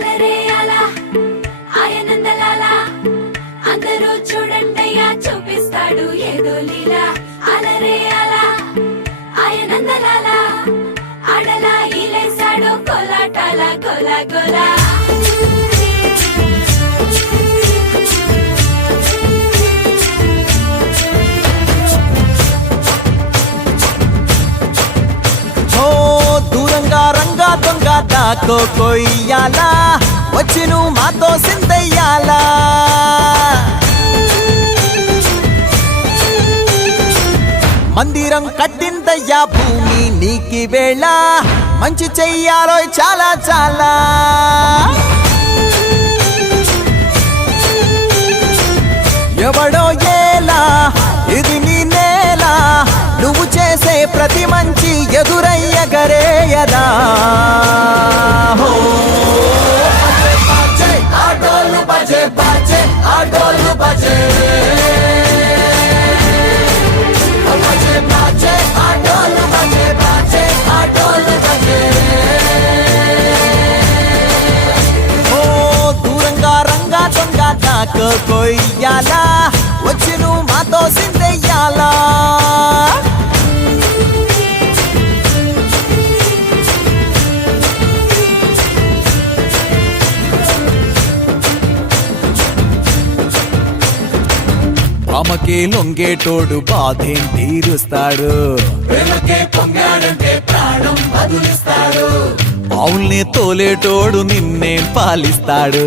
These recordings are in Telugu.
అలరే అలా ఆయనందలాలా అందరూ చూడండయ్యా చూపిస్తాడు ఏదో లీలా అలరే అలా ఆయనందలాలా ఆడలా ఈలేశాడు కోలాటాల గోలా గోలా దూరంగా రంగా దొంగ దాకో కొయ్యాలా వచ్చి నువ్వు మాతో సిందయ్యాలా మందిరం కట్టిందయ్యా భూమి నీకి వేళ మంచి చెయ్యాలో చాలా చాలా ఎవడో ఏలా ఇది నీ నేల నువ్వు చేసే ప్రతి మంచి ఎదురయ్యగరేయదా ఆటోలు బజే బాజే ఆటోలు బజే బజే బాజే ఆటోలు బజే బాజే ఆటోలు బజే ఓ దూరంగా రంగా దొంగ నాకు కొయ్యాలా వచ్చి నువ్వు మాతో సిందెయ్యాలా రామకే లొంగేటోడు బాధేం తీరుస్తాడు ఆవుల్ని తోలేటోడు నిన్నే పాలిస్తాడు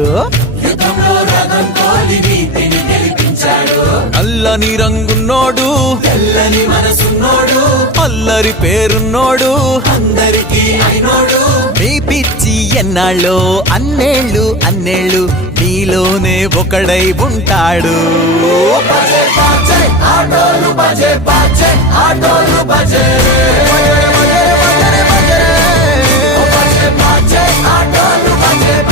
నల్లని రంగున్నోడు తెల్లని మనసున్నోడు అల్లరి పేరున్నోడు అందరికీ అయినోడు మీ పిచ్చి ఎన్నాళ్ళో అన్నేళ్ళు అన్నేళ్ళు నీలోనే ఒకడై ఉంటాడు ఆటోలు బజే బాజే ఆటోలు బజే ఆటోలు బజే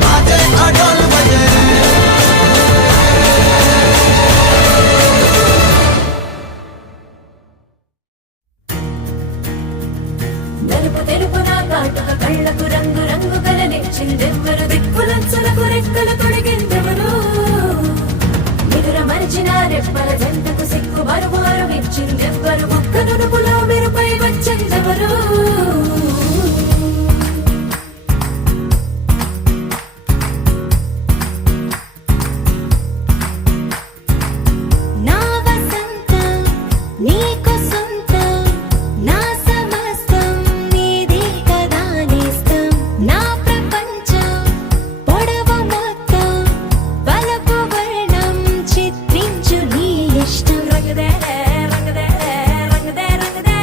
బాజే ఆటోలు బజే నలుపు తెలుపున కాటుక కళ్ళకు రంగు రంగు కలనిచ్చిందెవ్వరు దిక్కులచ్చలకు రెక్కలు తొడిగిందెవరు నిదుర మరిచిన రెప్పల జంటకు సిక్కు మరుమారు ఇచ్చిందెవ్వరు ఒక్క నునుపులో మెరుపై వచ్చిందెవరు రంగుదే రంగుదే రంగుదే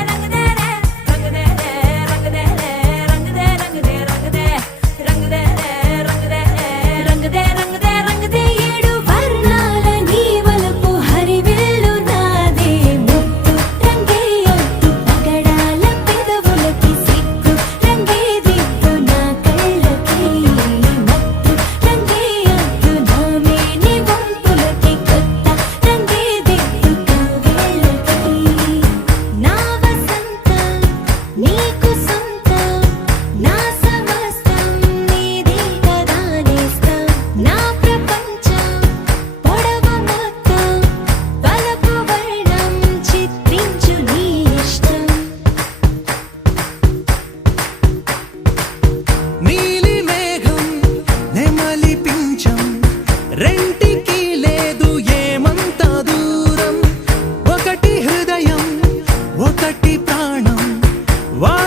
వా